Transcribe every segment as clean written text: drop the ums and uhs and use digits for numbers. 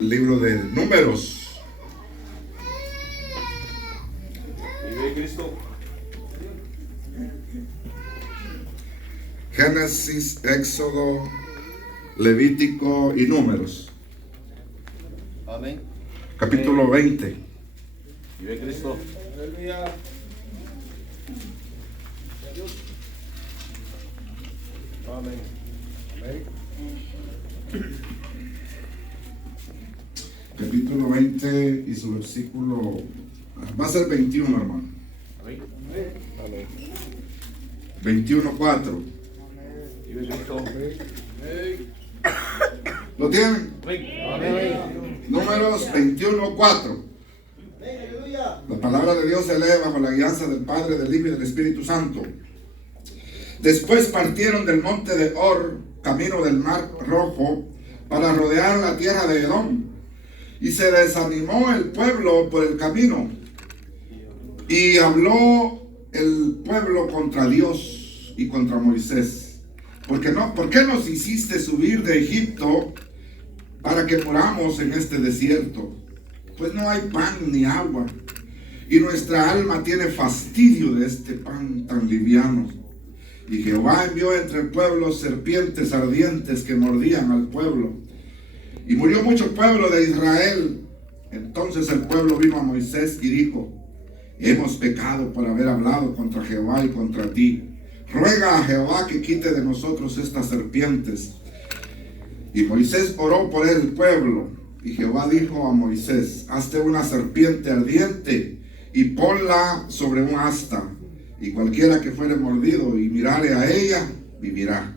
El libro de Números. Vive Cristo. Génesis, Éxodo, Levítico y Números. Amén. Capítulo 20. Vive Cristo. Aleluya. Amén. Capítulo 20 y su versículo va a ser 21, hermano. Amén. Amén. 21:4. Vive Cristo. ¿Lo tienen? Amén. Números 21:4. La palabra de Dios se lee bajo la guianza del Padre, del Hijo y del Espíritu Santo. Después partieron del monte de Or, camino del Mar Rojo, para rodear la tierra de Edom. Y se desanimó el pueblo por el camino. Y habló el pueblo contra Dios y contra Moisés. ¿Por qué nos hiciste subir de Egipto para que moramos en este desierto? Pues no hay pan ni agua, y nuestra alma tiene fastidio de este pan tan liviano. Y Jehová envió entre el pueblo serpientes ardientes que mordían al pueblo, y murió mucho pueblo de Israel. Entonces el pueblo vino a Moisés y dijo: hemos pecado por haber hablado contra Jehová y contra ti. Ruega a Jehová que quite de nosotros estas serpientes. Y Moisés oró por el pueblo. Y Jehová dijo a Moisés: hazte una serpiente ardiente y ponla sobre un asta, y cualquiera que fuere mordido y mirare a ella, vivirá.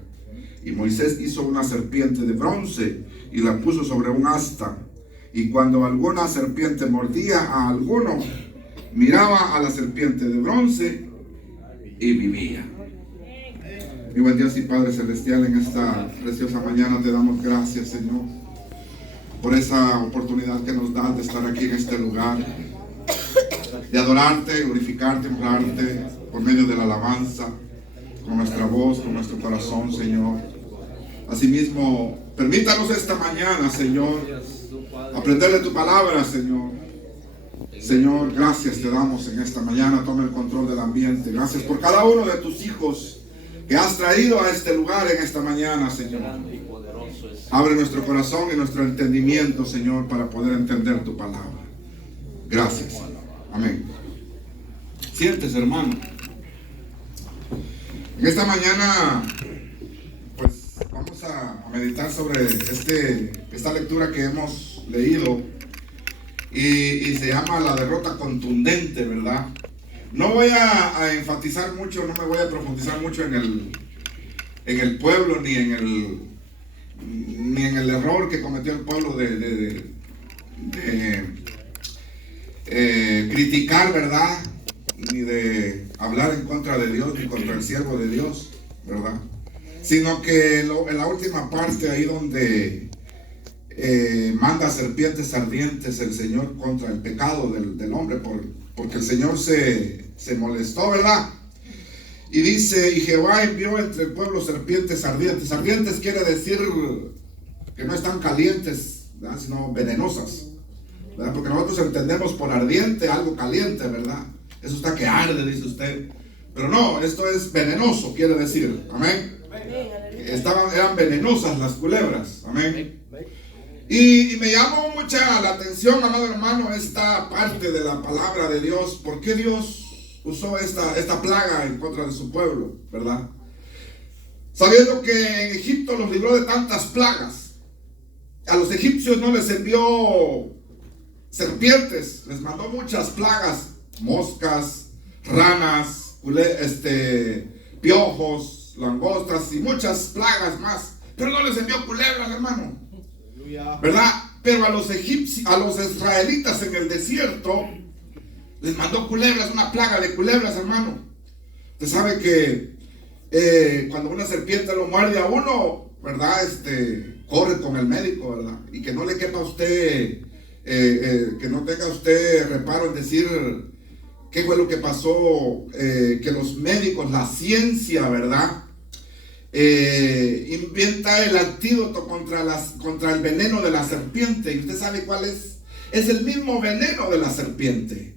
Y Moisés hizo una serpiente de bronce y la puso sobre un asta. Y cuando alguna serpiente mordía a alguno, miraba a la serpiente de bronce y vivía. Mi buen Dios y Padre Celestial, en esta preciosa mañana te damos gracias, Señor, por esa oportunidad que nos das de estar aquí en este lugar, de adorarte, glorificarte, honrarte por medio de la alabanza, con nuestra voz, con nuestro corazón, Señor. Asimismo, permítanos esta mañana, Señor, aprender de tu palabra, Señor. Señor, gracias te damos en esta mañana. Toma el control del ambiente. Gracias por cada uno de tus hijos que has traído a este lugar en esta mañana, Señor. Abre nuestro corazón y nuestro entendimiento, Señor, para poder entender tu palabra. Gracias. Amén. Siéntese, hermano. En esta mañana, pues, vamos a meditar sobre esta lectura que hemos leído y se llama La derrota contundente, ¿verdad? No voy a enfatizar mucho, no me voy a profundizar mucho en el pueblo ni en el error que cometió el pueblo de criticar, ¿verdad? Ni de hablar en contra de Dios, ni contra el siervo de Dios, ¿verdad? Sino que en la última parte, ahí donde manda serpientes ardientes el Señor contra el pecado del hombre, porque el Señor se molestó, ¿verdad? Y dice: y Jehová envió entre el pueblo serpientes ardientes. Ardientes quiere decir que no están calientes, ¿verdad?, sino venenosas, ¿verdad? Porque nosotros entendemos por ardiente algo caliente, ¿verdad? Eso está que arde, dice usted. Pero no, esto es venenoso, quiere decir. Amén. Eran venenosas las culebras. Amén. Y me llamó mucha la atención, amado hermano, esta parte de la palabra de Dios. ¿Por qué Dios usó esta plaga en contra de su pueblo, verdad? Sabiendo que en Egipto los libró de tantas plagas. A los egipcios no les envió serpientes, les mandó muchas plagas: moscas, ranas, piojos, langostas y muchas plagas más. Pero no les envió culebras, hermano, ¿verdad? Pero a los israelitas en el desierto les mandó culebras, una plaga de culebras, hermano. Usted sabe que cuando una serpiente lo muerde a uno, ¿verdad? Corre con el médico, ¿verdad? Y que no le quepa a usted, que no tenga usted reparo en decir qué fue lo que pasó, que los médicos, la ciencia, ¿verdad?, inventa el antídoto contra el veneno de la serpiente. ¿Y usted sabe cuál es? Es el mismo veneno de la serpiente.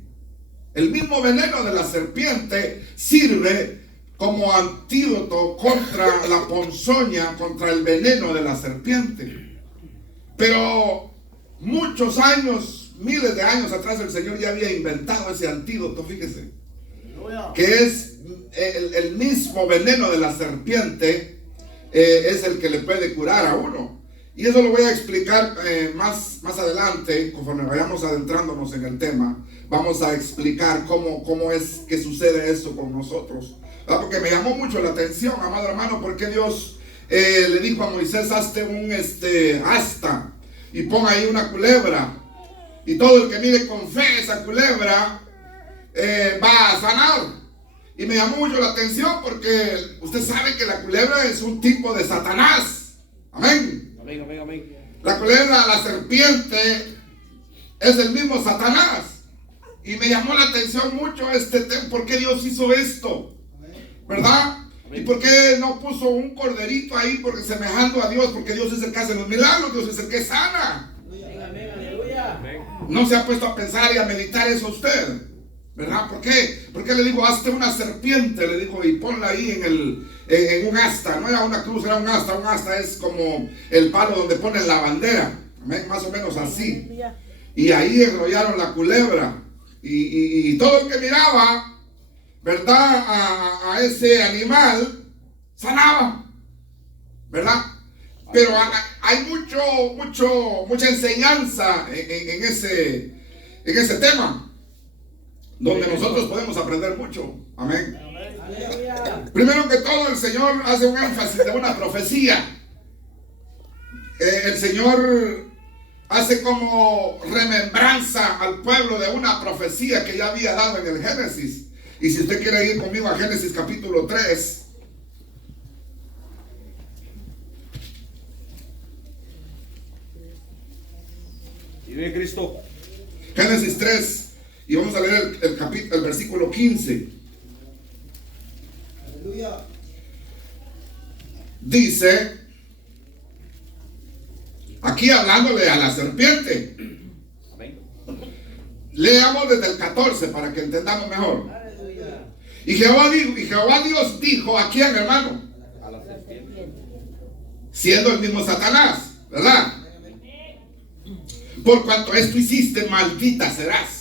El mismo veneno de la serpiente sirve como antídoto contra la ponzoña, contra el veneno de la serpiente. Pero muchos años, miles de años atrás, el Señor ya había inventado ese antídoto, fíjese, que es el mismo veneno de la serpiente, es el que le puede curar a uno. Y eso lo voy a explicar más adelante, conforme vayamos adentrándonos en el tema. Vamos a explicar cómo es que sucede eso con nosotros. Porque me llamó mucho la atención, amado hermano, porque Dios le dijo a Moisés: hazte un asta y pon ahí una culebra, y todo el que mire con fe esa culebra va a sanar. Y me llamó mucho la atención porque usted sabe que la culebra es un tipo de Satanás. Amén. Amén, amén, amén. La culebra, la serpiente, es el mismo Satanás. Y me llamó la atención mucho este tema. ¿Por qué Dios hizo esto? ¿Verdad? ¿Y por qué no puso un corderito ahí porque semejando a Dios? Porque Dios es el que hace los milagros, Dios es el que sana. No se ha puesto a pensar y a meditar eso usted, ¿verdad? ¿Por qué? Porque le dijo: hazte una serpiente, le dijo, y ponla ahí en un asta. No era una cruz, era un asta. Un asta es como el palo donde ponen la bandera, más o menos así. Y ahí enrollaron la culebra. Y todo el que miraba, ¿verdad?, a ese animal, sanaba, ¿verdad? Pero hay mucha enseñanza en ese tema, donde nosotros podemos aprender mucho. Amén. Primero que todo, el Señor hace un énfasis de una profecía. El Señor hace como remembranza al pueblo de una profecía que ya había dado en el Génesis. Y si usted quiere ir conmigo a Génesis capítulo 3. Y vive Cristo. Génesis 3. Y vamos a leer el versículo 15. Aleluya. Dice, aquí hablándole a la serpiente. Amén. Leamos desde el 14 para que entendamos mejor. Aleluya. Y Jehová Dios dijo: ¿a quién, hermano? A la serpiente. Siendo el mismo Satanás, ¿verdad? Por cuanto esto hiciste, maldita serás.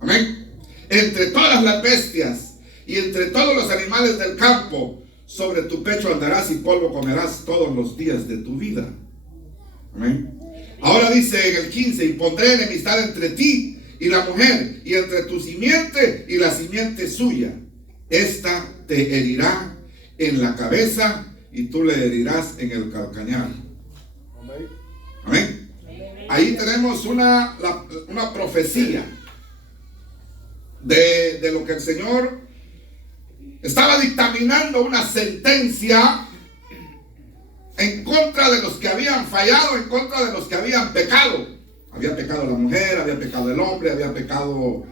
Amén. Entre todas las bestias y entre todos los animales del campo, sobre tu pecho andarás y polvo comerás todos los días de tu vida. Amén. Ahora dice en el 15: y pondré enemistad entre ti y la mujer, y entre tu simiente y la simiente suya. Esta te herirá en la cabeza y tú le herirás en el calcañar. Amén. Ahí tenemos una profecía de lo que el Señor estaba dictaminando, una sentencia en contra de los que habían fallado, en contra de los que habían pecado. Había pecado la mujer, había pecado el hombre, había pecado,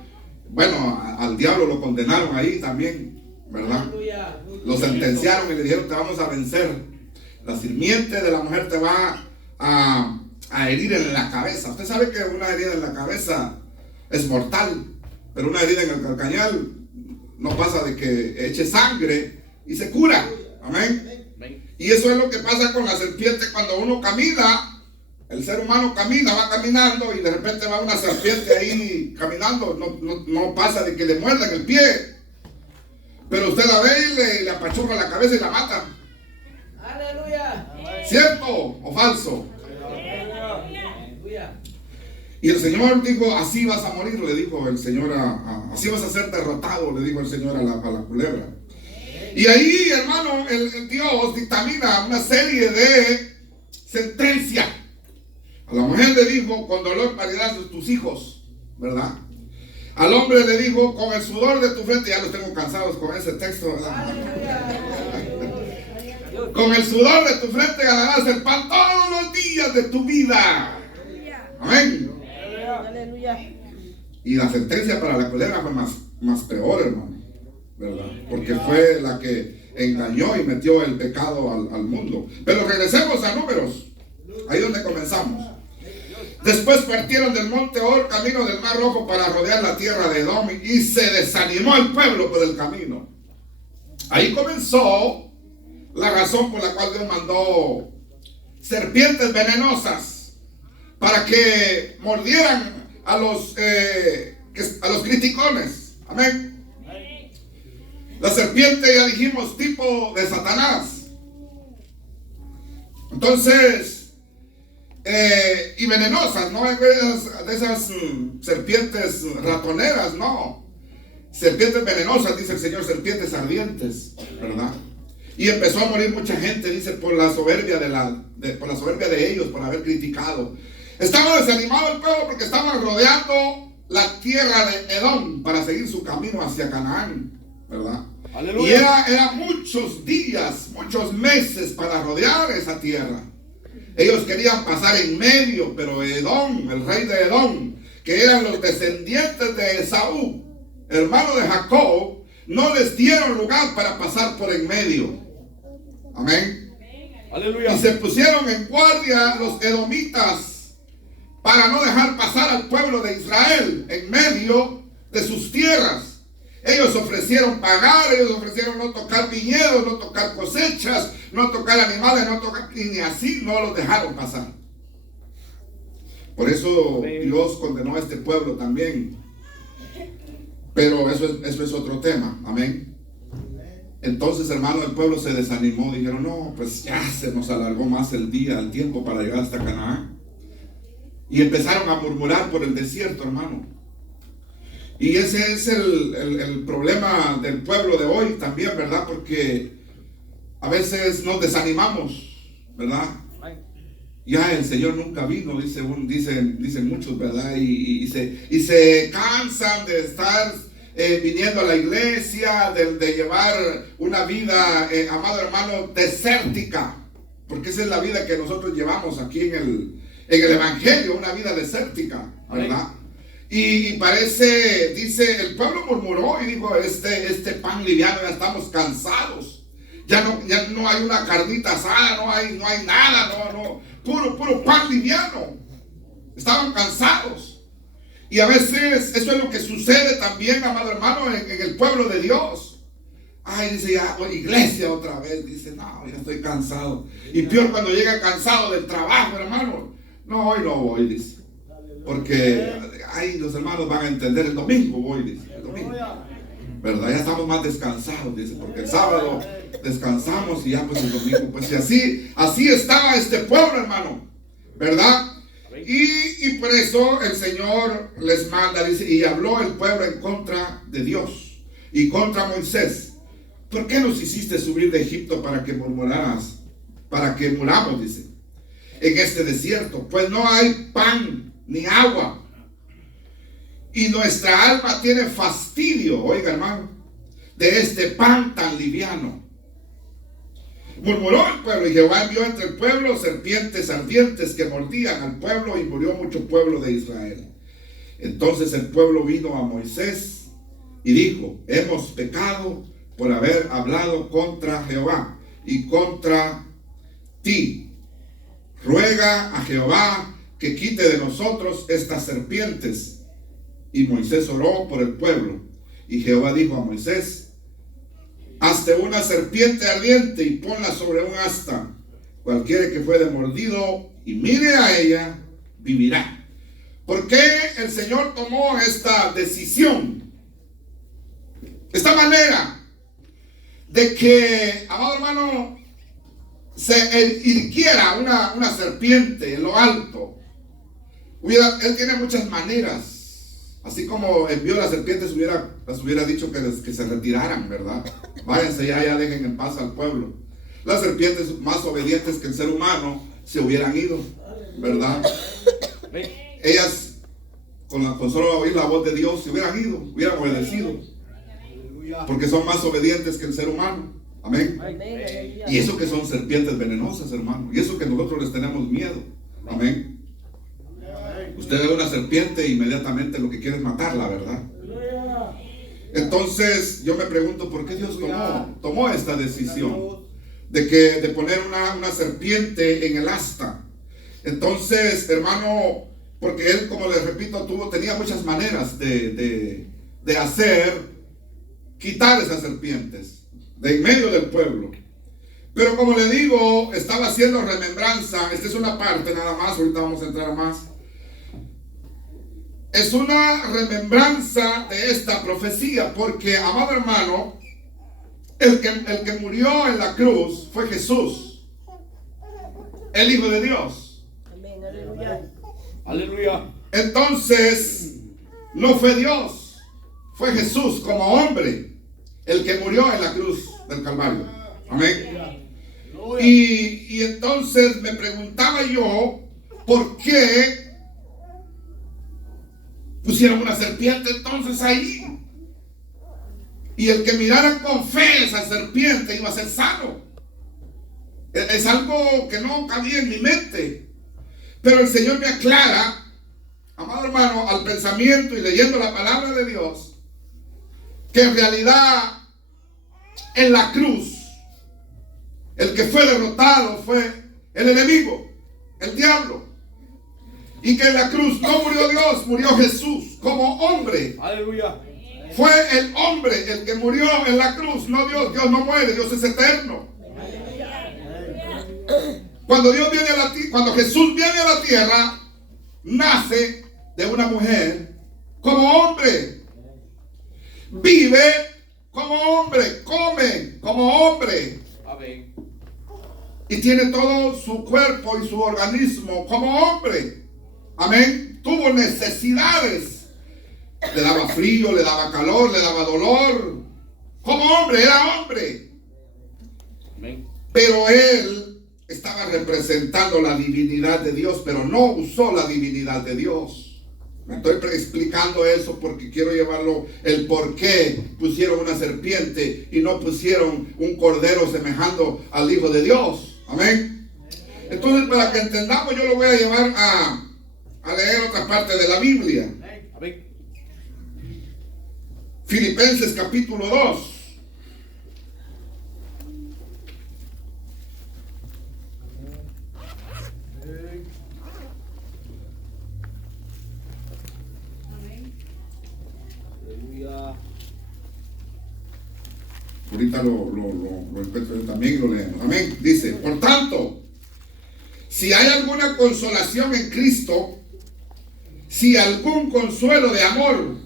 bueno, al diablo lo condenaron ahí también, ¿verdad? Lo sentenciaron y le dijeron: te vamos a vencer. La simiente de la mujer te va a herir en la cabeza. Usted sabe que una herida en la cabeza es mortal, pero una herida en el calcañar no pasa de que eche sangre y se cura. Amén. Y eso es lo que pasa con la serpiente cuando uno camina. El ser humano camina, va caminando y de repente va una serpiente ahí caminando. No pasa de que le muerdan el pie, pero usted la ve y le apachurra la cabeza y la mata. Aleluya. ¿Cierto o falso? Aleluya. Y el Señor dijo: así vas a morir, le dijo el Señor, así vas a ser derrotado, le dijo el Señor a la culebra. Y ahí, hermano, el Dios dictamina una serie de sentencias. A la mujer le dijo: con dolor parirás de tus hijos, ¿verdad? Al hombre le dijo: con el sudor de tu frente. Ya los tengo cansados con ese texto, ¿verdad? Con el sudor de tu frente ganarás el pan todos los días de tu vida. Amén. Aleluya. Y la sentencia para la culebra fue más peor, hermano, ¿verdad? Porque fue la que engañó y metió el pecado al mundo. Pero regresemos a Números, ahí donde comenzamos. Después partieron del monte Or, camino del Mar Rojo, para rodear la tierra de Edom, y se desanimó el pueblo por el camino. Ahí comenzó la razón por la cual Dios mandó serpientes venenosas para que mordieran a los criticones. Amén. La serpiente, ya dijimos, tipo de Satanás. Entonces, y venenosas, no de esas serpientes ratoneras, no. Serpientes venenosas, dice el Señor, serpientes ardientes, ¿verdad? Y empezó a morir mucha gente, dice, por la soberbia por la soberbia de ellos, por haber criticado. Estaba desanimado el pueblo porque estaban rodeando la tierra de Edom para seguir su camino hacia Canaán, ¿verdad? Aleluya. Y era muchos días, muchos meses para rodear esa tierra. Ellos querían pasar en medio, pero Edom, el rey de Edom, que eran los descendientes de Esaú, hermano de Jacob, no les dieron lugar para pasar por en medio. Amén. Aleluya. Y se pusieron en guardia los edomitas para no dejar pasar al pueblo de Israel en medio de sus tierras. Ellos ofrecieron pagar, ellos ofrecieron no tocar viñedos, no tocar cosechas, no tocar animales, no tocar, y ni así no los dejaron pasar. Por eso Dios condenó a este pueblo también. Pero eso es otro tema. Amén. Entonces, hermano, el pueblo se desanimó. Dijeron, no, pues ya se nos alargó más el tiempo para llegar hasta Canaán. Y empezaron a murmurar por el desierto, hermano. Y ese es el problema del pueblo de hoy también, ¿verdad? Porque a veces nos desanimamos, ¿verdad? Ya el Señor nunca vino, dicen muchos, ¿verdad? Y se cansan de estar viniendo a la iglesia, de llevar una vida, amado hermano, desértica. Porque esa es la vida que nosotros llevamos aquí en el Evangelio, una vida desértica, ¿verdad? Y parece, dice, el pueblo murmuró y dijo, este pan liviano, ya estamos cansados. Ya no hay una carnita asada, no hay nada, puro pan liviano. Estaban cansados. Y a veces eso es lo que sucede también, amado hermano, en el pueblo de Dios. Ay, dice, ya voy a iglesia otra vez. Dice, no, ya estoy cansado. Y peor cuando llega cansado del trabajo, hermano. No, hoy no voy, dice. Porque ahí los hermanos van a entender, el domingo voy, dice, el domingo. ¿Verdad? Ya estamos más descansados, dice, porque el sábado descansamos y ya pues el domingo, pues y así estaba este pueblo, hermano, ¿verdad? Y por eso el Señor les manda, dice, y habló el pueblo en contra de Dios y contra Moisés. ¿Por qué nos hiciste subir de Egipto para que murmuraras, para que muramos, dice, en este desierto? Pues no hay pan ni agua, y nuestra alma tiene fastidio, oiga hermano, de este pan tan liviano. Murmuró el pueblo, y Jehová envió entre el pueblo serpientes ardientes que mordían al pueblo, y murió mucho pueblo de Israel. Entonces el pueblo vino a Moisés y dijo, hemos pecado por haber hablado contra Jehová y contra ti. Ruega a Jehová que quite de nosotros estas serpientes. Y Moisés oró por el pueblo. Y Jehová dijo a Moisés, hazte una serpiente ardiente y ponla sobre un asta. Cualquiera que fuere mordido y mire a ella, vivirá. ¿Por qué el Señor tomó esta decisión? Esta manera de que, amado hermano, se irguiera una serpiente en lo alto. Él tiene muchas maneras. Así como envió las serpientes, las hubiera dicho que se retiraran, ¿verdad? Váyanse ya dejen en paz al pueblo. Las serpientes más obedientes que el ser humano se hubieran ido, ¿verdad? Ellas, con solo oír la voz de Dios, se hubieran ido, hubieran obedecido. Porque son más obedientes que el ser humano. Amén. Y eso que son serpientes venenosas, hermano. Y eso que nosotros les tenemos miedo. Amén. Usted ve una serpiente e inmediatamente lo que quiere es matarla, ¿verdad? Entonces yo me pregunto por qué Dios tomó esta decisión de poner una serpiente en el asta. Entonces, hermano, porque él, como les repito, tenía muchas maneras de quitar esas serpientes de en medio del pueblo. Pero como le digo, estaba haciendo remembranza. Esta es una parte nada más, ahorita vamos a entrar a más. Es una remembranza de esta profecía, porque, amado hermano, el que murió en la cruz fue Jesús, el Hijo de Dios. Amén, aleluya. Aleluya. Entonces, no fue Dios, fue Jesús como hombre el que murió en la cruz del Calvario. Amén. Y entonces me preguntaba yo, ¿por qué pusieron una serpiente entonces ahí? Y el que mirara con fe esa serpiente iba a ser sano. Es algo que no cabía en mi mente. Pero el Señor me aclara, amado hermano, al pensamiento y leyendo la palabra de Dios, que en realidad en la cruz el que fue derrotado fue el enemigo, el diablo. Y que en la cruz no murió Dios, murió Jesús como hombre. Aleluya. Fue el hombre el que murió en la cruz, no Dios. Dios no muere, Dios es eterno. Cuando Jesús viene a la tierra, nace de una mujer como hombre, vive como hombre, come como hombre. Amén. Y tiene todo su cuerpo y su organismo como hombre. Amén. Tuvo necesidades. Le daba frío, le daba calor, le daba dolor. Como hombre, era hombre. Amén. Pero él estaba representando la divinidad de Dios, pero no usó la divinidad de Dios. Me estoy explicando eso porque quiero llevarlo, el por qué pusieron una serpiente y no pusieron un cordero semejando al Hijo de Dios. Amén. Entonces, para que entendamos, yo lo voy a llevar a leer otra parte de la Biblia. Amén. Filipenses capítulo 2. Aleluya. Ahorita lo encuentro también y lo leemos. Amén. Dice, por tanto, si hay alguna consolación en Cristo, si algún consuelo de amor,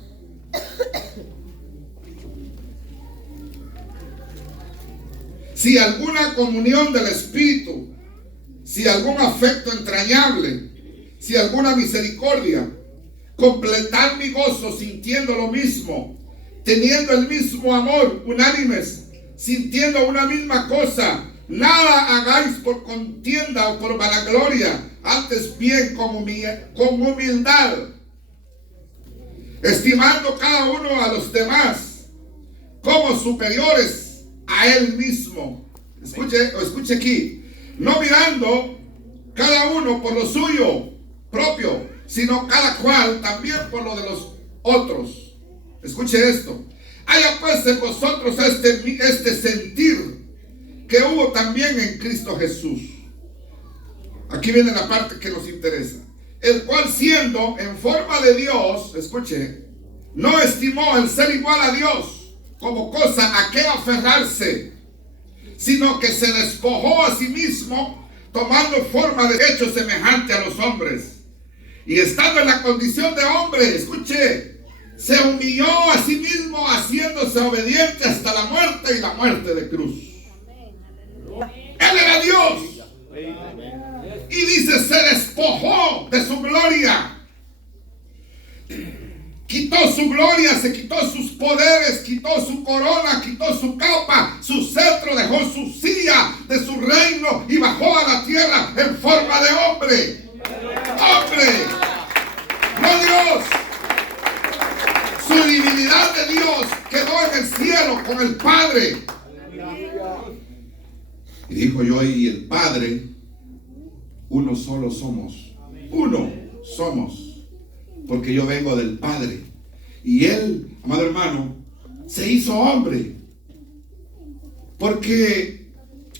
si alguna comunión del Espíritu, si algún afecto entrañable, si alguna misericordia, completad mi gozo sintiendo lo mismo, teniendo el mismo amor, unánimes, sintiendo una misma cosa. Nada hagáis por contienda o por vanagloria, antes bien con humildad, estimando cada uno a los demás como superiores a él mismo. Escuche aquí. No mirando cada uno por lo suyo propio, sino cada cual también por lo de los otros. Escuche esto. Haya pues en vosotros este sentir que hubo también en Cristo Jesús. Aquí viene la parte que nos interesa. El cual, siendo en forma de Dios, escuche, no estimó el ser igual a Dios como cosa a que aferrarse, sino que se despojó a sí mismo, tomando forma de hecho semejante a los hombres. Y estando en la condición de hombre, escuche, se humilló a sí mismo, haciéndose obediente hasta la muerte y la muerte de cruz. Él era Dios. Y dice, se despojó de su gloria. Quitó su gloria, se quitó sus poderes, quitó su corona, quitó su capa, su cetro, dejó su silla de su reino y bajó a la tierra en forma de hombre. Hombre, no Dios. Su divinidad de Dios quedó en el cielo con el Padre. Y dijo yo, y el Padre, uno solo somos. Uno somos. Porque yo vengo del Padre. Y Él, amado hermano, se hizo hombre. Porque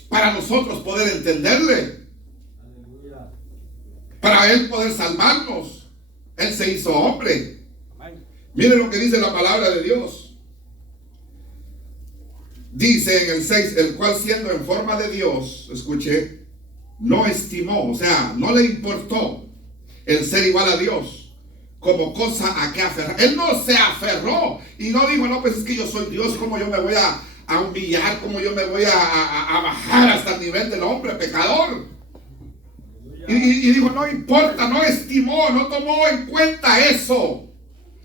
para nosotros poder entenderle, para Él poder salvarnos, Él se hizo hombre. Miren lo que dice la palabra de Dios. Dice en el 6, el cual siendo en forma de Dios, escuche, no estimó, o sea, no le importó el ser igual a Dios como cosa a que aferrar. Él no se aferró y no dijo, no, pues es que yo soy Dios, ¿cómo yo me voy a humillar? ¿Cómo yo me voy a bajar hasta el nivel del hombre pecador? Y dijo, no importa, no estimó, no tomó en cuenta eso.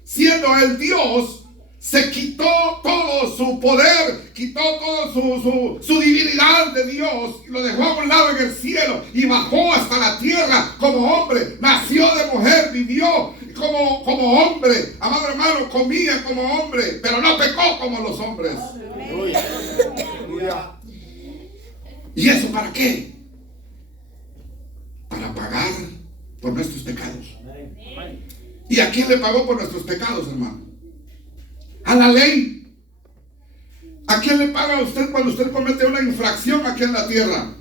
Siendo el Dios, se quitó todo su poder, quitó todo su divinidad de Dios y lo dejó a un lado en el cielo y bajó hasta la tierra como hombre. Nació de mujer, vivió como hombre. Amado hermano, comía como hombre, pero no pecó como los hombres. ¿Y eso para qué? Para pagar por nuestros pecados. ¿Y a quién le pagó por nuestros pecados, hermano? A la ley. ¿A quién le paga a usted cuando usted comete una infracción aquí en la tierra?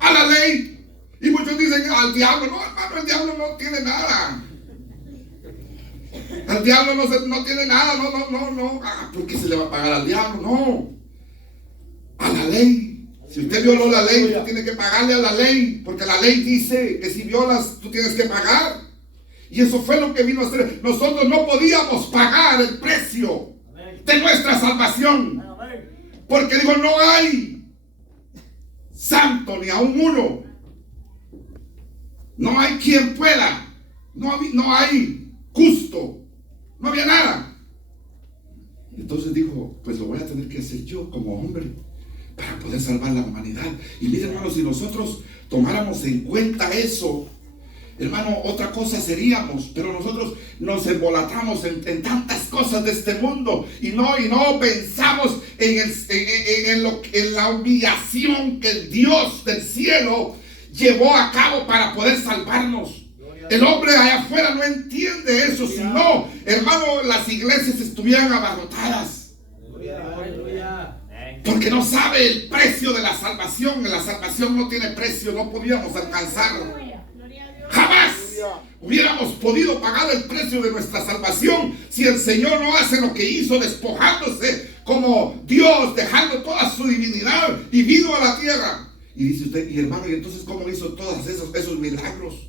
A la ley. Y muchos dicen, al diablo. No, hermano, el diablo no tiene nada. El diablo no tiene nada. No. ¿Por qué se le va a pagar al diablo? No. A la ley. Si usted violó la ley, usted tiene que pagarle a la ley, porque la ley dice que si violas, tú tienes que pagar. Y eso fue lo que vino a hacer. Nosotros no podíamos pagar el precio de nuestra salvación, porque digo, no hay santo ni aún uno. No hay quien pueda. No hay justo. No había nada. Entonces dijo, pues lo voy a tener que hacer yo como hombre, para poder salvar la humanidad. Y miren, hermanos, si nosotros tomáramos en cuenta eso, hermano, otra cosa seríamos. Pero nosotros nos embolatramos en tantas cosas de este mundo y no pensamos en la humillación que el Dios del cielo llevó a cabo para poder salvarnos. El hombre allá afuera no entiende eso. Si no, hermano, las iglesias estuvieran abarrotadas. Porque no sabe el precio de la salvación. La salvación no tiene precio. No podíamos alcanzarlo. Jamás hubiéramos podido pagar el precio de nuestra salvación si el Señor no hace lo que hizo, despojándose como Dios, dejando toda su divinidad y vino a la tierra. Y dice usted, y hermano, ¿y entonces cómo hizo todos esos milagros?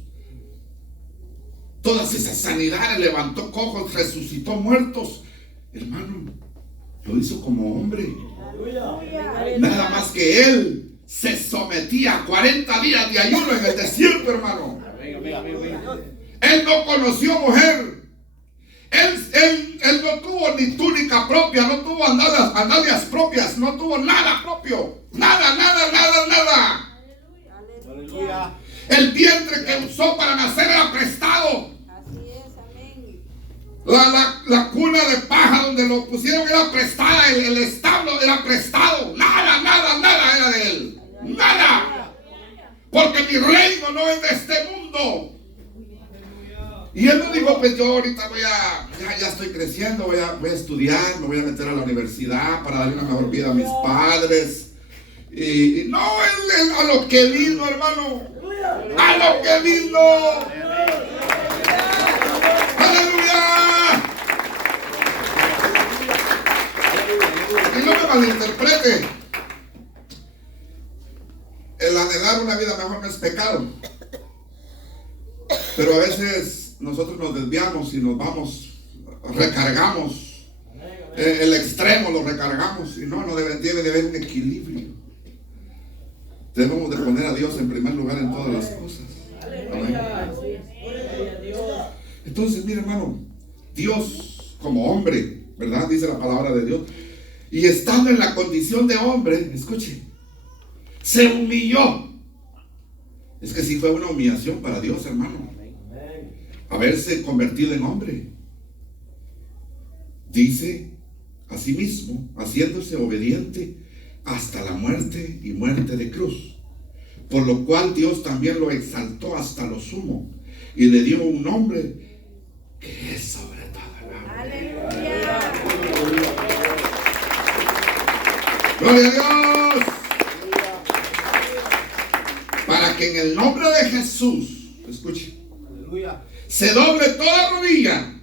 Todas esas sanidades, levantó cojos, resucitó muertos. Hermano, lo hizo como hombre. Nada más que Él se sometía a 40 días de ayuno en el desierto, hermano. Él no conoció mujer. Él no tuvo ni túnica propia, no tuvo sandalias propias, no tuvo nada propio. Nada. El vientre que usó para nacer era prestado. La cuna de paja donde lo pusieron era prestada, el establo era prestado. Nada era de él. Nada. Porque mi reino no es de este mundo. Y él no dijo, pues yo ahorita ya estoy creciendo, voy a estudiar, me voy a meter a la universidad para darle una mejor vida a mis padres. Y no, él a lo que vino, hermano. A lo que vino. ¡Aleluya! Y no me malinterprete. El anhelar una vida mejor no es pecado. Pero a veces nosotros nos desviamos y nos vamos, recargamos. El extremo lo recargamos. Y no debe de haber un equilibrio. Debemos de poner a Dios en primer lugar en todas las cosas. Amén. Entonces, mire, hermano, Dios como hombre, ¿verdad? Dice la palabra de Dios. Y estando en la condición de hombre, escuche, se humilló. Es que sí fue una humillación para Dios, hermano, haberse convertido en hombre. Dice, asimismo, haciéndose obediente hasta la muerte y muerte de cruz. Por lo cual Dios también lo exaltó hasta lo sumo y le dio un nombre que es sobre todo el nombre. Gloria a Dios. Para que en el nombre de Jesús, escuche, Aleluya. se doble toda rodilla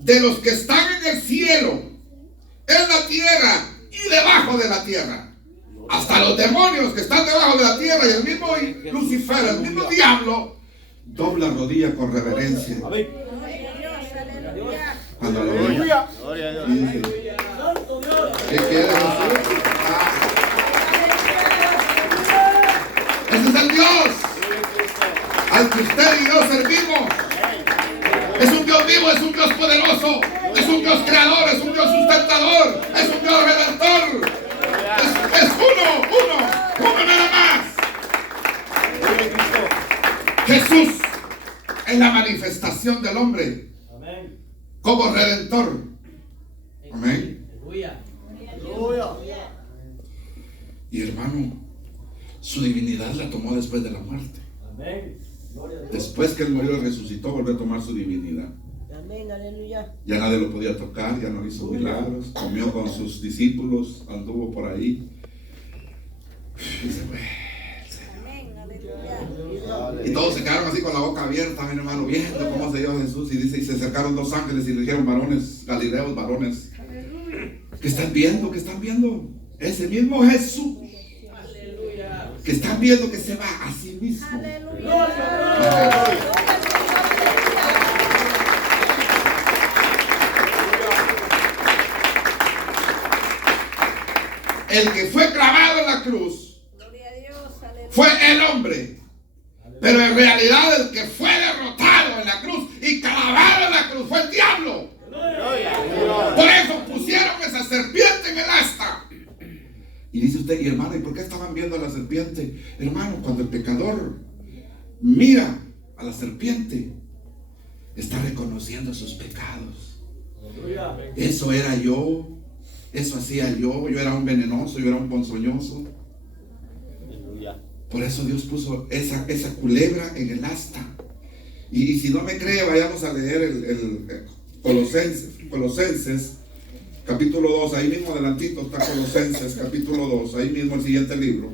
de los que están en el cielo, en la tierra y debajo de la tierra. Hasta los demonios que están debajo de la tierra y el mismo Lucifer, el mismo diablo, dobla rodilla con reverencia. Amén. Cuando lo ven. Aleluya. Y dice, ¿qué quiere Jesús? Ese es el Dios al que usted y yo servimos. Es un Dios vivo, es un Dios poderoso, es un Dios creador, es un Dios sustentador, es un Dios redentor. Es uno nada más. Jesús es la manifestación del hombre como redentor. Amén. Y hermano, su divinidad la tomó después de la muerte. Después que él murió y resucitó, volvió a tomar su divinidad. Amén, aleluya. Ya nadie lo podía tocar, ya no hizo milagros, comió con sus discípulos, anduvo por ahí. Y se fue. Amén, aleluya. Y todos se quedaron así con la boca abierta, mi hermano, viendo cómo se dio Jesús. Y dice, y se acercaron dos ángeles y le dijeron, varones, galileos, varones, ¿qué están viendo? ¿Qué están viendo? Ese mismo Jesús que están viendo que se va a sí mismo. El que fue clavado en la cruz fue el hombre, pero en realidad el que fue derrotado en la cruz y clavado en la cruz fue el diablo. Por eso pusieron esa serpiente en el asta. Y dice usted, y hermano, ¿y por qué estaban viendo a la serpiente? Hermano, cuando el pecador mira a la serpiente, está reconociendo sus pecados. Eso era yo, eso hacía yo era un venenoso, yo era un ponzoñoso. Por eso Dios puso esa culebra en el asta. Y si no me cree, vayamos a leer el Colosenses capítulo 2, ahí mismo adelantito está Colosenses capítulo 2, ahí mismo el siguiente libro.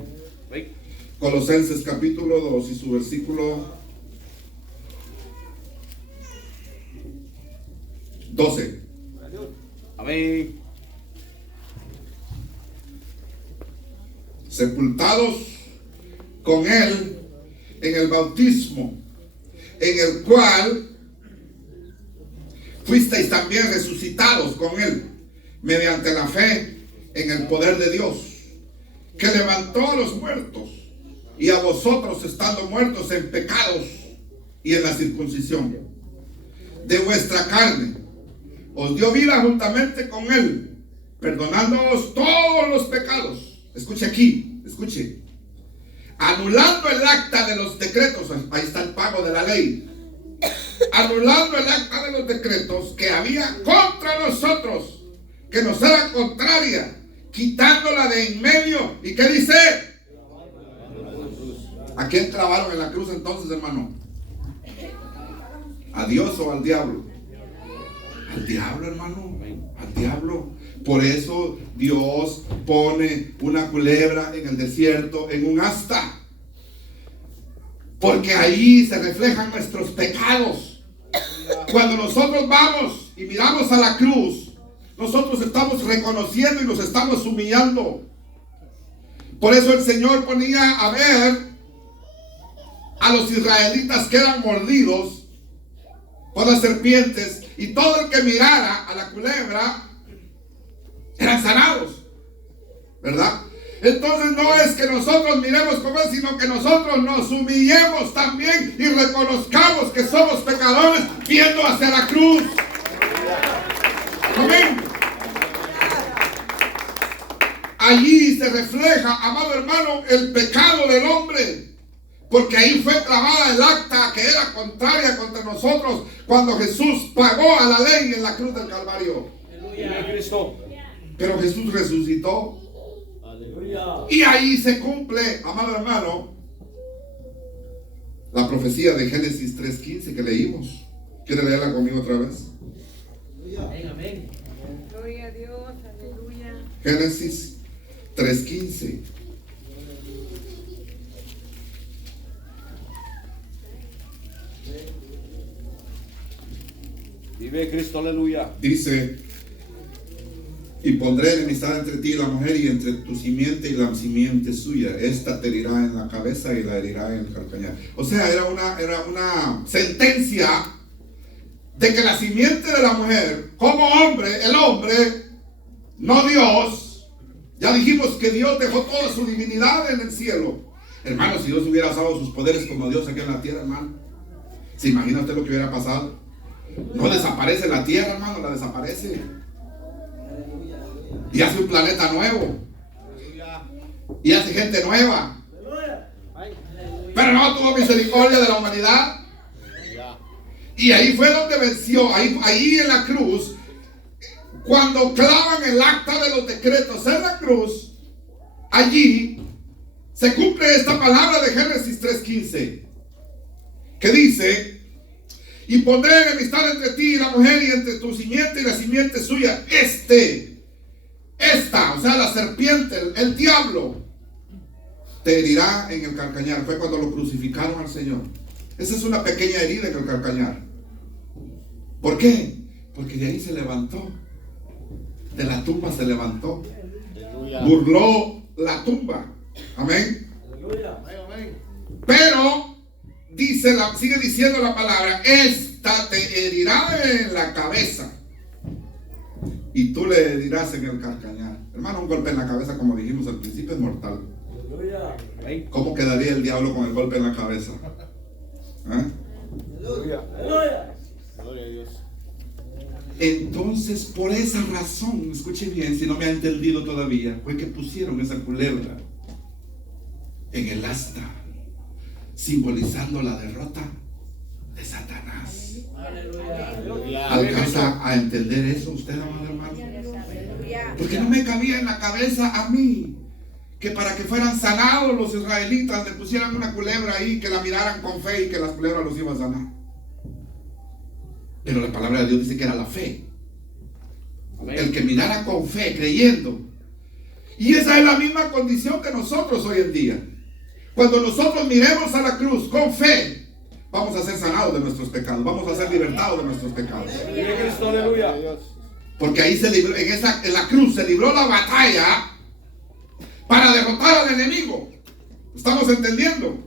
Colosenses capítulo 2 y su versículo 12. Amén. Sepultados con él en el bautismo, en el cual fuisteis también resucitados con él, mediante la fe en el poder de Dios, que levantó a los muertos, y a vosotros estando muertos en pecados y en la circuncisión de vuestra carne, os dio vida juntamente con él, perdonándoos todos los pecados. Escuche aquí, escuche. Anulando el acta de los decretos, ahí está el pago de la ley. Anulando el acta de los decretos que había contra nosotros, que nos era contraria, quitándola de en medio. ¿Y qué dice? ¿A quién clavaron en la cruz entonces, hermano? ¿A Dios o al diablo? Al diablo, hermano, al diablo. Por eso Dios pone una culebra en el desierto, en un asta, porque ahí se reflejan nuestros pecados. Cuando nosotros vamos y miramos a la cruz, nosotros estamos reconociendo y nos estamos humillando. Por eso el Señor ponía a ver a los israelitas que eran mordidos por las serpientes, y todo el que mirara a la culebra eran sanados, ¿verdad? Entonces no es que nosotros miremos como él, sino que nosotros nos humillemos también y reconozcamos que somos pecadores viendo hacia la cruz. Amén. Allí se refleja, amado hermano, el pecado del hombre, porque ahí fue clavada el acta que era contraria contra nosotros cuando Jesús pagó a la ley en la cruz del Calvario. Pero Jesús resucitó. Y ahí se cumple, amado hermano, la profecía de Génesis 3:15 que leímos. ¿Quiere leerla conmigo otra vez? Amén. Gloria a Dios, aleluya. Génesis Vive Cristo, aleluya. Dice, y pondré enemistad entre ti y la mujer, y entre tu simiente y la simiente suya. Esta te herirá en la cabeza y la herirá en el calcañar. O sea, era una sentencia de que la simiente de la mujer, como hombre, el hombre, no Dios. Ya dijimos que Dios dejó toda su divinidad en el cielo. Hermano, si Dios hubiera usado sus poderes como Dios aquí en la tierra, hermano, ¿se imagina usted lo que hubiera pasado? No desaparece la tierra, hermano, la desaparece. Y hace un planeta nuevo. Y hace gente nueva. Pero no tuvo misericordia de la humanidad. Y ahí fue donde venció. Ahí en la cruz, cuando clavan el acta de los decretos en la cruz, allí se cumple esta palabra de Génesis 3:15, que dice: y pondré enemistad entre ti y la mujer, y entre tu simiente y la simiente suya. Esta, o sea, la serpiente, el diablo, te herirá en el calcañar. Fue cuando lo crucificaron al Señor. Esa es una pequeña herida en el calcañar. ¿Por qué? Porque de ahí se levantó. De la tumba se levantó. Burló la tumba. Amén. Pero sigue diciendo la palabra: esta te herirá en la cabeza y tú le herirás en el calcañar. Hermano, un golpe en la cabeza, como dijimos al principio, es mortal. ¿Cómo quedaría el diablo con el golpe en la cabeza? Gloria a Dios. Entonces, por esa razón, escuche bien, si no me ha entendido todavía, fue que pusieron esa culebra en el asta, simbolizando la derrota de Satanás. ¿Alcanza a entender eso usted, amado hermano? Porque no me cabía en la cabeza a mí que para que fueran sanados los israelitas le pusieran una culebra ahí, que la miraran con fe y que las culebras los iban a sanar. Pero la palabra de Dios dice que era la fe. El que mirara con fe, creyendo. Y esa es la misma condición que nosotros hoy en día. Cuando nosotros miremos a la cruz con fe, vamos a ser sanados de nuestros pecados, vamos a ser libertados de nuestros pecados. Porque ahí se libró, en la cruz se libró la batalla para derrotar al enemigo. ¿Estamos entendiendo?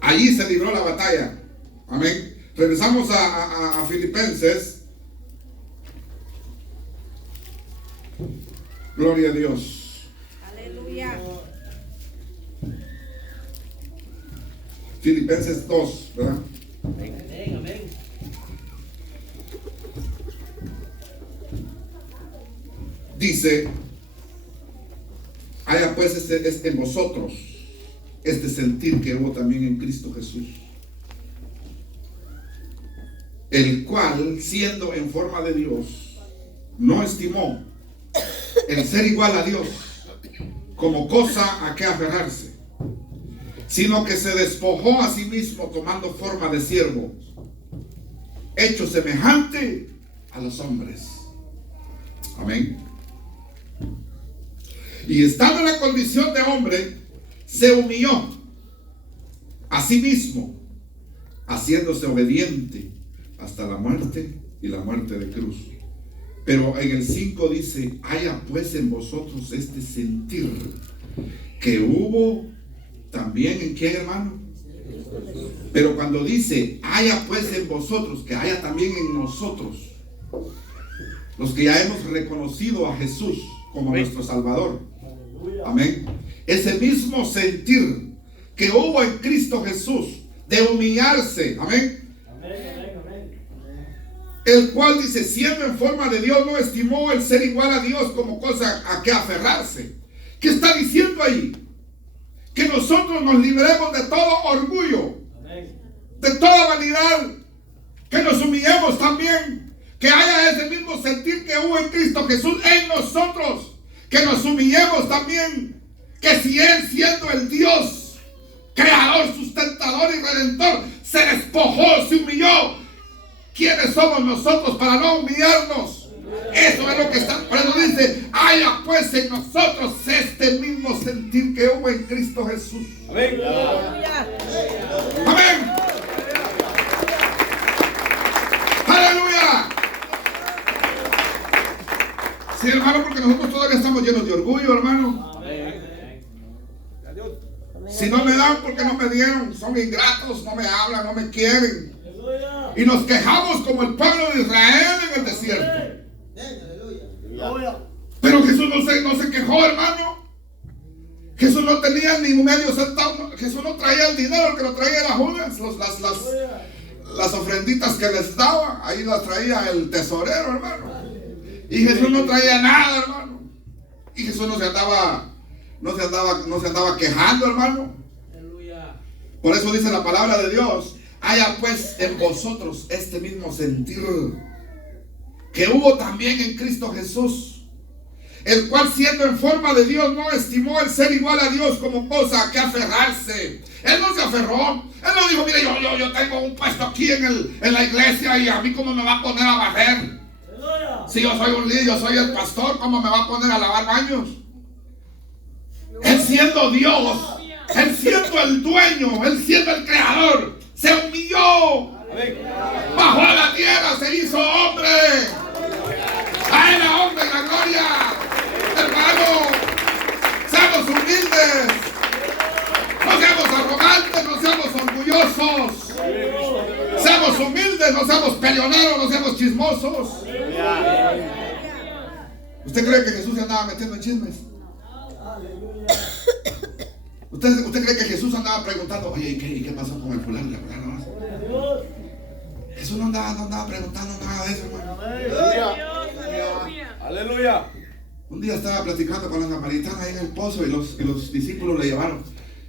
Allí se libró la batalla. Amén. Regresamos a Filipenses. Gloria a Dios. Aleluya. Filipenses 2, ¿verdad? Amén. Dice: haya pues este en vosotros este sentir que hubo también en Cristo Jesús, el cual, siendo en forma de Dios, no estimó el ser igual a Dios como cosa a que aferrarse, sino que se despojó a sí mismo, tomando forma de siervo, hecho semejante a los hombres. Amén. Y estando en la condición de hombre, se humilló a sí mismo, haciéndose obediente hasta la muerte, y la muerte de cruz. Pero en el 5 dice: haya pues en vosotros este sentir que hubo también en quién, hermano. Pero cuando dice haya pues en vosotros, que haya también en nosotros, los que ya hemos reconocido a Jesús como nuestro Salvador. Amén. Ese mismo sentir que hubo en Cristo Jesús de humillarse. Amén. El cual dice: siendo en forma de Dios, no estimó el ser igual a Dios como cosa a que aferrarse. ¿Qué está diciendo ahí? Que nosotros nos libremos de todo orgullo, de toda vanidad, que nos humillemos también, que haya ese mismo sentir que hubo en Cristo Jesús en nosotros, que nos humillemos también, que si Él, siendo el Dios creador, sustentador y redentor, se despojó, se humilló, ¿quiénes somos nosotros para no humillarnos? Eso es lo que está. Por eso dice: haya pues en nosotros este mismo sentir que hubo en Cristo Jesús. Amén. Amén. Sí, hermano, porque nosotros todavía estamos llenos de orgullo, hermano. Si no me dan, porque no me dieron. Son ingratos, no me hablan, no me quieren. Y nos quejamos como el pueblo de Israel en el desierto. Pero Jesús no se quejó, hermano. Jesús no tenía ni un medio centavo. Jesús no traía el dinero, el que lo traía era Judas. Las ofrenditas que les daba, ahí las traía el tesorero, hermano. Y Jesús no traía nada, hermano. Y Jesús no se andaba quejando, hermano. Por eso dice la palabra de Dios: haya pues en vosotros este mismo sentir que hubo también en Cristo Jesús, el cual siendo en forma de Dios no estimó el ser igual a Dios como cosa a que aferrarse. Él no se aferró. Él no dijo: mire, yo tengo un puesto aquí en la iglesia y a mí cómo me va a poner a barrer. Si yo soy un líder, yo soy el pastor, ¿cómo me va a poner a lavar baños? Él siendo Dios, Él siendo el dueño, Él siendo el creador, se humilló, bajó a la tierra, se hizo hombre. A Él la honra y la gloria. Hermano, seamos humildes, no seamos arrogantes, no seamos orgullosos. Seamos humildes, no seamos peleoneros, no seamos chismosos. ¿Usted cree que Jesús se andaba metiendo en chismes? ¿Usted cree que Jesús andaba preguntando: oye, ¿y qué pasó con el fulano? Jesús no andaba preguntando nada de eso, hermano. Aleluya. Un día estaba platicando con la samaritana ahí en el pozo y los discípulos le llevaron: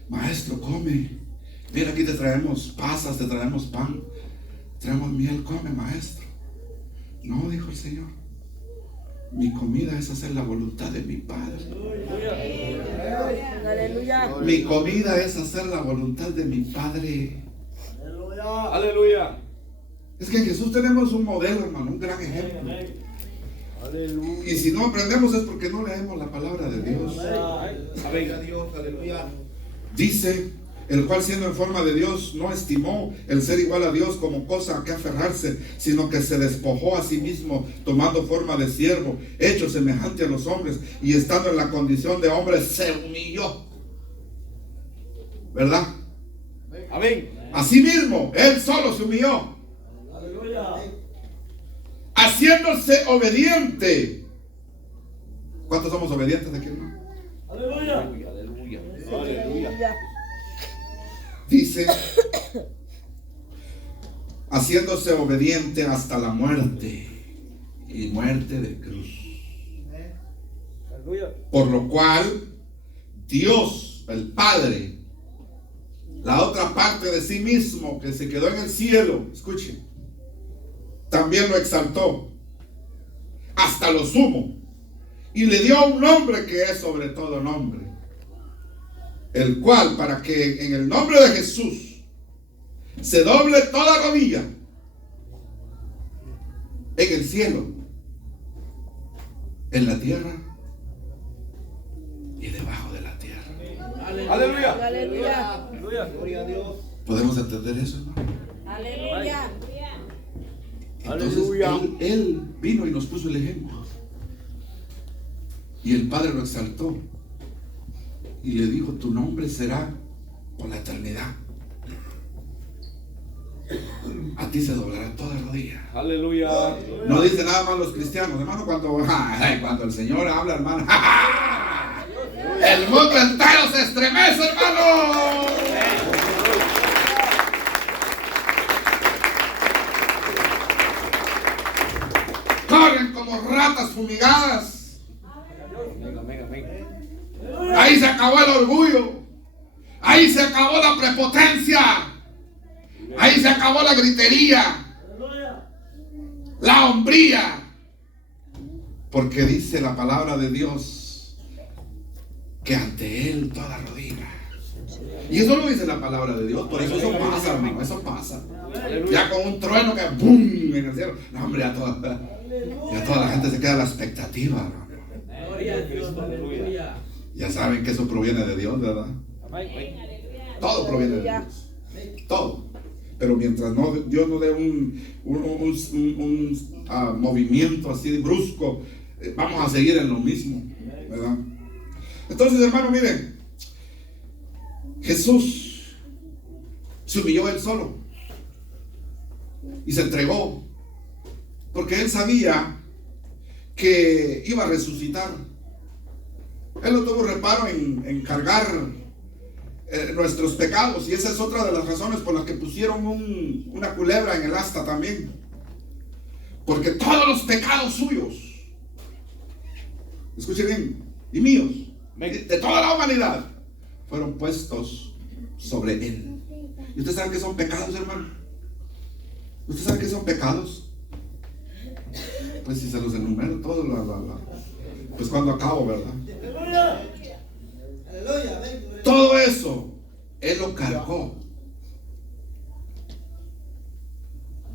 maestro, come. Mira, aquí te traemos pasas, te traemos pan, traemos miel, come, maestro. No, dijo el Señor, mi comida es hacer la voluntad de mi Padre. Aleluya. Mi comida es hacer la voluntad de mi Padre. Aleluya. Es que en Jesús tenemos un modelo, hermano, un gran ejemplo. Aleluya. Y si no aprendemos es porque no leemos la palabra de Dios. Venga Dios, aleluya. Dice: el cual siendo en forma de Dios no estimó el ser igual a Dios como cosa a que aferrarse, sino que se despojó a sí mismo, tomando forma de siervo, hecho semejante a los hombres, y estando en la condición de hombre se humilló. ¿Verdad? Amén. Así mismo, Él solo se humilló, haciéndose obediente. ¿Cuántos somos obedientes de aquí, hermano? Aleluya. Aleluya. Aleluya. Dice: haciéndose obediente hasta la muerte, y muerte de cruz. Por lo cual Dios, el Padre, la otra parte de sí mismo que se quedó en el cielo, escuchen, también lo exaltó hasta lo sumo y le dio un nombre que es sobre todo nombre, el cual, para que en el nombre de Jesús se doble toda rodilla en el cielo, en la tierra y debajo de la tierra. Aleluya. Aleluya. Gloria a Dios. ¿Podemos entender eso, hermano? Aleluya. Entonces Aleluya. él vino y nos puso el ejemplo. Y el Padre lo exaltó y le dijo: tu nombre será por la eternidad. A ti se doblará toda rodilla. Aleluya. No dice nada más los cristianos, hermano, cuando el Señor habla, hermano, el mundo entero se estremece, hermano. Corren como ratas fumigadas. Ahí se acabó el orgullo. Ahí se acabó la prepotencia. Ahí se acabó la gritería, la hombría. Porque dice la palabra de Dios que ante Él toda rodilla. Y eso lo dice la palabra de Dios. Por eso pasa, hermano, eso pasa. Ya con un trueno que ¡boom! En el cielo. No, hombre, ya toda la gente se queda a la expectativa, hermano. Ya saben que eso proviene de Dios, ¿verdad? Todo proviene de Dios. Todo. Pero mientras Dios no dé un movimiento así brusco vamos a seguir en lo mismo, ¿verdad? Entonces, hermano, miren, Jesús se humilló él solo y se entregó, porque él sabía que iba a resucitar. Él no tuvo reparo en cargar nuestros pecados, y esa es otra de las razones por las que pusieron una culebra en el asta también, porque todos los pecados suyos, escuchen bien, y míos, de toda la humanidad, fueron puestos sobre él. ¿Y usted sabe qué son pecados, hermano? ¿Usted sabe qué son pecados? Pues si se los enumero todos, pues cuando acabo, ¿verdad? Todo eso él lo cargó.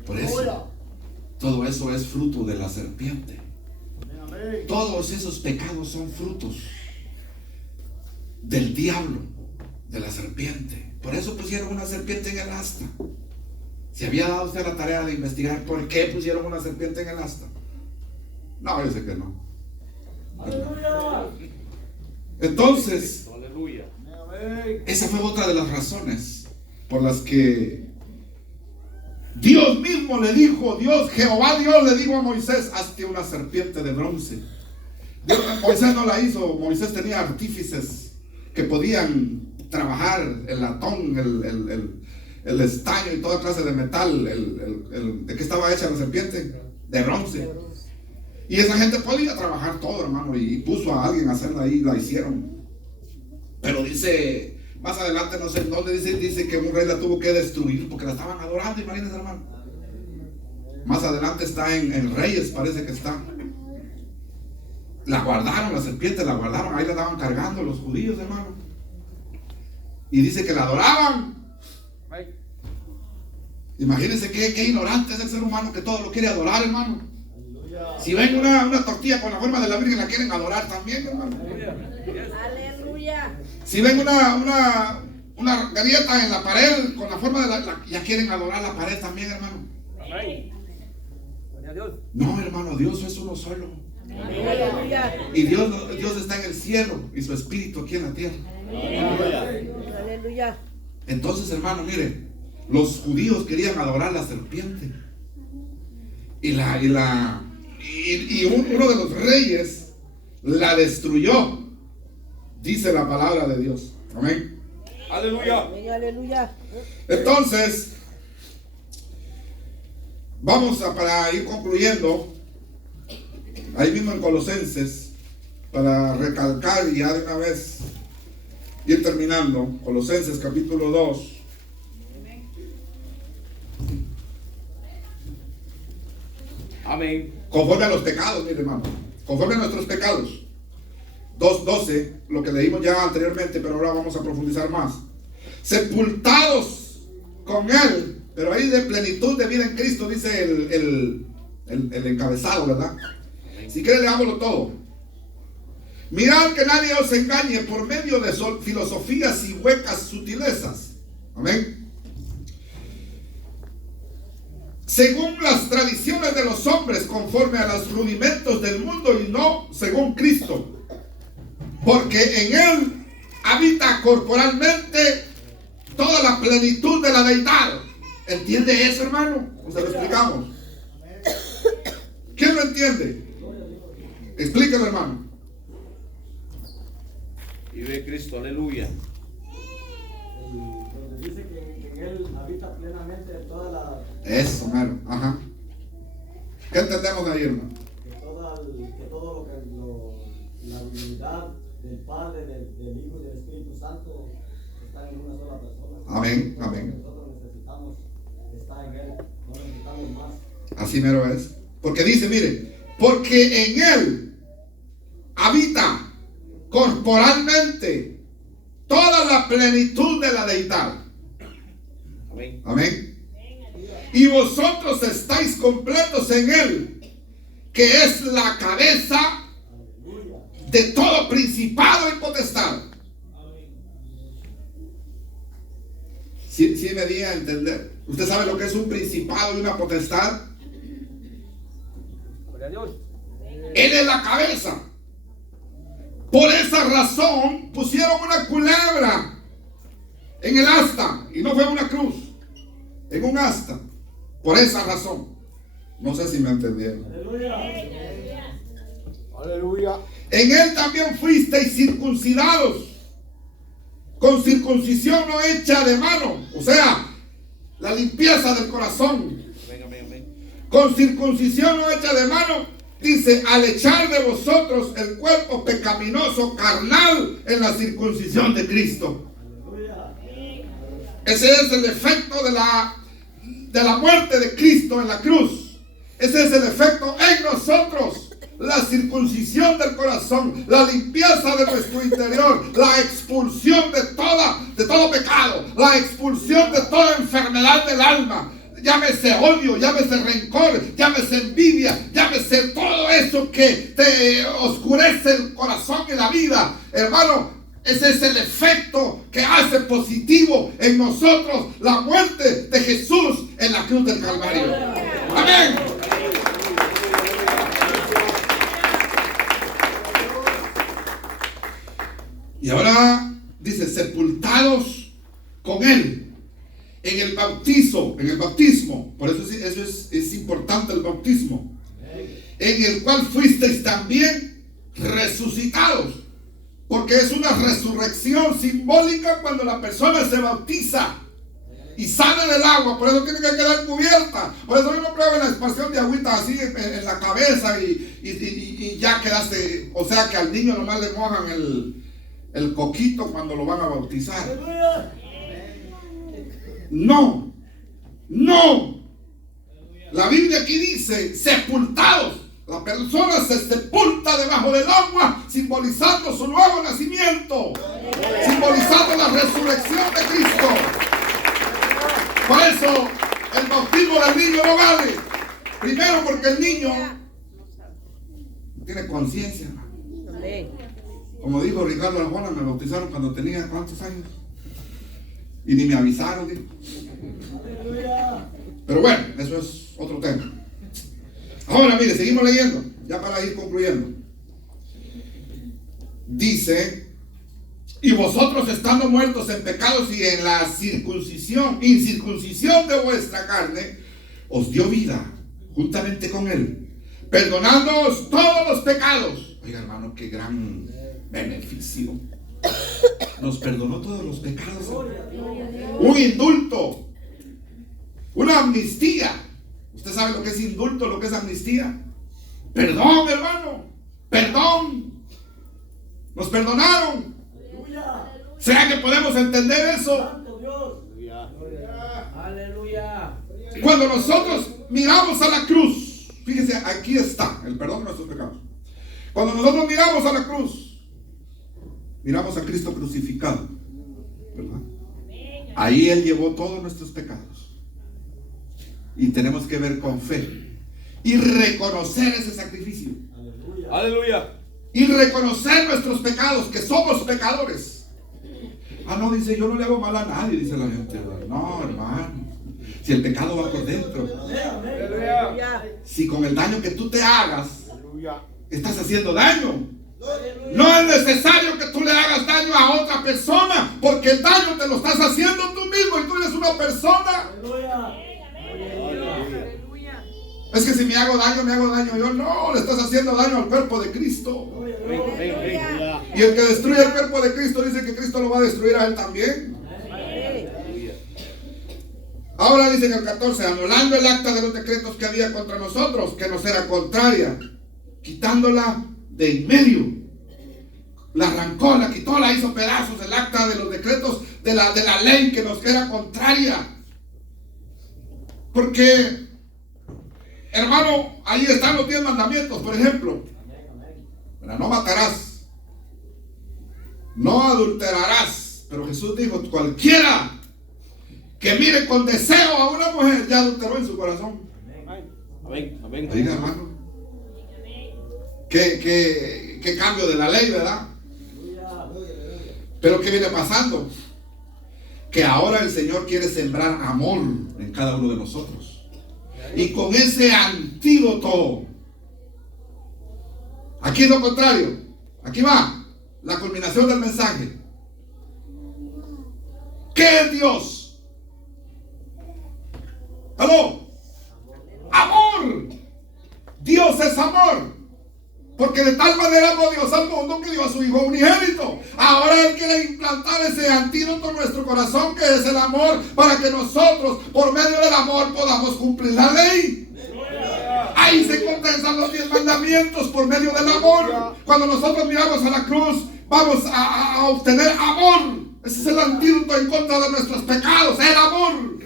Por eso todo eso es fruto de la serpiente. Todos esos pecados son frutos del diablo, de la serpiente. Por eso pusieron una serpiente en el asta. ¿Se había dado usted la tarea de investigar por qué pusieron una serpiente en el asta? No, yo sé que no. Entonces, esa fue otra de las razones por las que Dios mismo le dijo, Jehová Dios le dijo a Moisés: hazte una serpiente de bronce. Moisés no la hizo. Moisés tenía artífices que podían trabajar el latón, el estaño y toda clase de metal. ¿De qué estaba hecha la serpiente? De bronce. Y esa gente podía trabajar todo, hermano, y puso a alguien a hacerla y la hicieron. Pero dice, más adelante, no sé dónde, dice que un rey la tuvo que destruir porque la estaban adorando, imagínense, hermano. Más adelante está en Reyes, parece que está. La guardaron, la serpiente la guardaron, ahí la estaban cargando los judíos, hermano. Y dice que la adoraban. Imagínense qué ignorante es el ser humano, que todo lo quiere adorar, hermano. Si ven una tortilla con la forma de la Virgen, la quieren adorar también, hermano. Aleluya. Si ven una galleta en la pared con la forma de ya quieren adorar la pared también, hermano. No, hermano, Dios es uno solo. Aleluya. Y Dios está en el cielo y su espíritu aquí en la tierra. Aleluya. Entonces, hermano, mire, los judíos querían adorar la serpiente. Y uno de los reyes la destruyó, dice la palabra de Dios. Amén. Aleluya. Aleluya. Entonces, para ir concluyendo, ahí mismo en Colosenses, para recalcar y ya de una vez ir terminando, Colosenses capítulo 2. Amén. Conforme a los pecados, mi hermano, conforme a nuestros pecados. 2:12, lo que leímos ya anteriormente, pero ahora vamos a profundizar más. Sepultados con Él, pero ahí de plenitud de vida en Cristo, dice el encabezado, ¿verdad? Si quiere, leámoslo todo. Mirad que nadie os engañe por medio de filosofías y huecas sutilezas. Amén. Según las tradiciones de los hombres, conforme a los rudimentos del mundo y no según Cristo. Porque en Él habita corporalmente toda la plenitud de la deidad. ¿Entiende eso, hermano? ¿O se lo explicamos? ¿Quién lo entiende? Explíquelo, hermano. Vive Cristo, aleluya. Donde dice que en Él habita plenamente toda la... Eso, hermano. Ajá. ¿Qué entendemos ahí, hermano? Que todo la unidad del Padre, del Hijo y del Espíritu Santo está en una sola persona. Amén, amén. Nosotros necesitamos estar en Él, no necesitamos más. Así mero es. Porque dice, mire, porque en Él habita corporalmente toda la plenitud de la deidad. Amén. Amén. Y vosotros estáis completos en Él, que es la cabeza de todo principado y potestad. ¿Sí me di a entender? ¿Usted sabe lo que es un principado y una potestad? Gloria a Dios. Él es la cabeza. Por esa razón pusieron una culebra en el asta. Y no fue una cruz, en un asta. Por esa razón. No sé si me entendieron. Aleluya. En él también fuisteis circuncidados, con circuncisión no hecha de mano, o sea, la limpieza del corazón. Amén, amén, amén. Con circuncisión no hecha de mano, dice, al echar de vosotros el cuerpo pecaminoso carnal en la circuncisión de Cristo. Ese es el efecto de la muerte de Cristo en la cruz. Ese es el efecto en nosotros. La circuncisión del corazón, la limpieza de nuestro interior, la expulsión de todo pecado, la expulsión de toda enfermedad del alma. Llámese odio, llámese rencor, llámese envidia, llámese todo eso que te oscurece el corazón y la vida. Hermano, ese es el efecto que hace positivo en nosotros la muerte de Jesús en la cruz del Calvario. Amén. Y ahora dice, sepultados con Él en el bautismo. Por eso es importante el bautismo. En el cual fuisteis también resucitados. Porque es una resurrección simbólica cuando la persona se bautiza y sale del agua. Por eso tiene que quedar cubierta. Por eso yo no pruebo la expansión de agüita así en la cabeza y ya quedaste. O sea que al niño nomás le mojan el coquito cuando lo van a bautizar. No. La Biblia aquí dice sepultados. La persona se sepulta debajo del agua, simbolizando su nuevo nacimiento, simbolizando la resurrección de Cristo. Por eso el bautismo del niño no vale. Primero porque el niño tiene conciencia. Como dijo Ricardo Arjona, me bautizaron cuando tenía ¿cuántos años? Y ni me avisaron. Dijo. Pero bueno, eso es otro tema. Ahora mire, seguimos leyendo, ya para ir concluyendo. Dice, y vosotros estando muertos en pecados y en la incircuncisión de vuestra carne, os dio vida juntamente con Él, perdonándoos todos los pecados. Oiga, hermano, qué gran beneficio. Nos perdonó todos los pecados. Un indulto, una amnistía. ¿Usted sabe lo que es indulto, lo que es amnistía? Perdón, hermano. Perdón. Nos perdonaron. ¿Será que podemos entender eso? Aleluya. Cuando nosotros miramos a la cruz, fíjese, aquí está el perdón de nuestros pecados. Cuando nosotros miramos a la cruz, miramos a Cristo crucificado, ¿verdad? Ahí Él llevó todos nuestros pecados. Y tenemos que ver con fe y reconocer ese sacrificio. Aleluya. Y reconocer nuestros pecados, que somos pecadores. Ah, no, dice, yo no le hago mal a nadie, dice la gente. No, hermano. Si el pecado va por dentro. Aleluya. Si con el daño que tú te hagas, estás haciendo daño. No es necesario que tú le hagas daño a otra persona, porque el daño te lo estás haciendo tú mismo y tú eres una persona. Es que si me hago daño yo. No, le estás haciendo daño al cuerpo de Cristo. Y el que destruye el cuerpo de Cristo dice que Cristo lo va a destruir a él también. Ahora dice en el 14, anulando el acta de los decretos que había contra nosotros, que nos era contraria, quitándola de en medio. La arrancó, la quitó, la hizo pedazos, el acta de los decretos de la ley que nos era contraria. Porque, hermano, ahí están los 10 mandamientos, por ejemplo. No matarás, no adulterarás. Pero Jesús dijo, cualquiera que mire con deseo a una mujer ya adulteró en su corazón. Amén. Amén. Oiga, hermano, qué cambio de la ley, ¿verdad? Pero ¿qué viene pasando? Que ahora el Señor quiere sembrar amor en cada uno de nosotros. Y con ese antídoto Aquí es lo contrario. Aquí va la culminación del mensaje. ¿Qué es Dios? ¿Aló? Amor. Dios es amor. Porque de tal manera amó Dios al mundo que dio a su Hijo unigénito. Ahora Él quiere implantar ese antídoto en nuestro corazón, que es el amor, para que nosotros, por medio del amor, podamos cumplir la ley. Ahí se condensan los 10 mandamientos por medio del amor. Cuando nosotros miramos a la cruz, vamos a obtener amor. Ese es el antídoto en contra de nuestros pecados, el amor.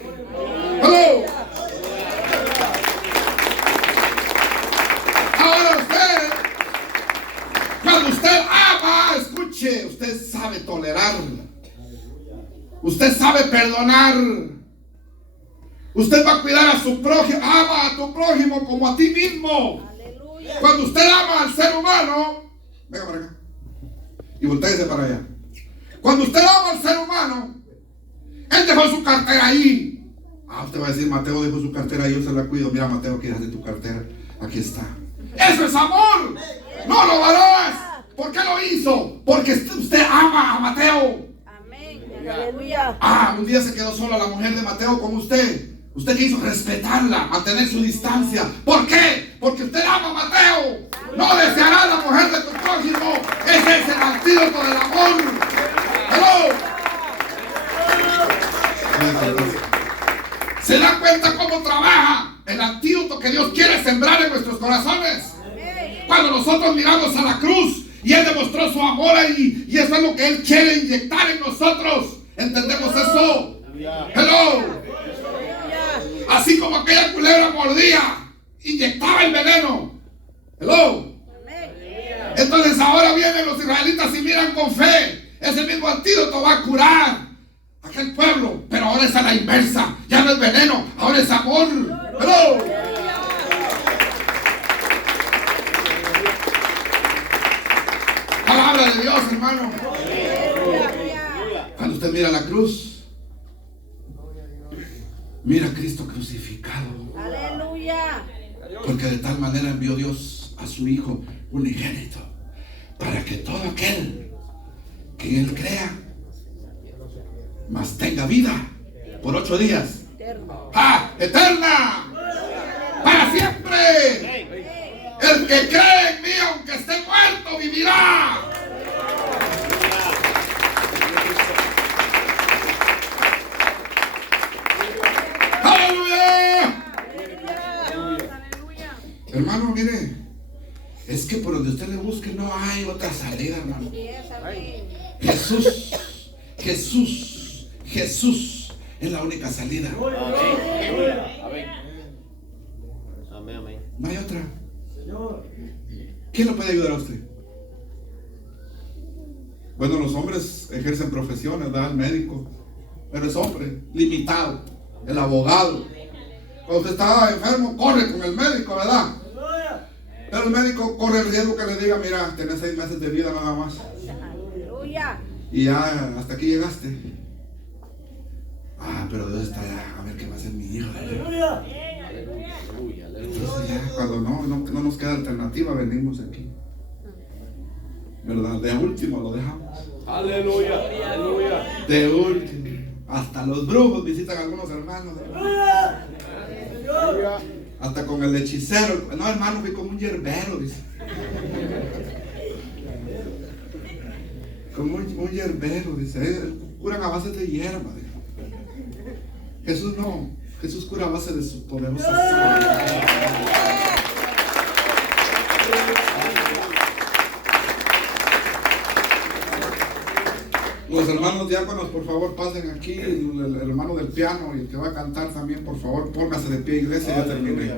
¡Aló! Ahora usted, cuando usted ama, escuche, usted sabe tolerar. Usted sabe perdonar. Usted va a cuidar a su prójimo. Ama a tu prójimo como a ti mismo. Aleluya. Cuando usted ama al ser humano, venga para acá y voltéese para allá. Cuando usted ama al ser humano, él dejó su cartera ahí. Usted va a decir, Mateo dejó su cartera ahí, yo se la cuido. Mira, Mateo, ¿qué hace tu cartera? Aquí está. Eso es amor. No lo valores. ¿Por qué lo hizo? Porque usted ama a Mateo. Amén. Aleluya. Un día se quedó sola la mujer de Mateo con usted. Usted quiso respetarla, mantener su distancia. ¿Por qué? Porque usted ama a Mateo. No deseará a la mujer de tu prójimo. Ese es el antídoto del amor. ¡Hello! ¿Se dan cuenta cómo trabaja el antídoto que Dios quiere sembrar en nuestros corazones? Cuando nosotros miramos a la cruz y Él demostró su amor ahí, y eso es lo que Él quiere inyectar en nosotros. ¿Entendemos eso? ¡Hello! Así como aquella culebra mordía, inyectaba el veneno. ¡Hello! Entonces ahora vienen los israelitas y miran con fe. Ese mismo antídoto va a curar a aquel pueblo, pero ahora es a la inversa. Ya no es veneno, ahora es amor. ¡Hello! Palabra de Dios, hermano. Cuando usted mira la cruz, mira a Cristo crucificado. Aleluya. Porque de tal manera envió Dios a su Hijo unigénito, para que todo aquel que en Él crea, mas tenga vida por 8 días. ¡Eterna! ¡Para siempre! El que cree en mí, aunque esté muerto, vivirá. Hermano, mire, es que por donde usted le busque no hay otra salida, hermano. Jesús es la única salida. Amén. No hay otra. ¿Quién lo puede ayudar a usted? Bueno, los hombres ejercen profesiones, ¿verdad? El médico, pero es hombre, limitado. El abogado. Cuando usted está enfermo, corre con el médico, ¿verdad? Pero el médico corre el riesgo que le diga, mira, tenés 6 meses de vida nada más. Aleluya. Y ya hasta aquí llegaste. Pero Dios está allá, a ver qué va a hacer mi hijo. Entonces ya, cuando no nos queda alternativa, venimos aquí. ¿Verdad? De último lo dejamos. Aleluya. De último. Hasta los brujos visitan a algunos hermanos. Hasta con el hechicero. No, hermano, fui como un yerbero, dice. Como un yerbero, dice. Curan a base de hierba. Dice. Jesús no. Jesús cura a base de su poderosa sangre. Los hermanos diáconos, por favor, pasen aquí. El hermano del piano y el que va a cantar también, por favor, póngase de pie, iglesia, ya terminé.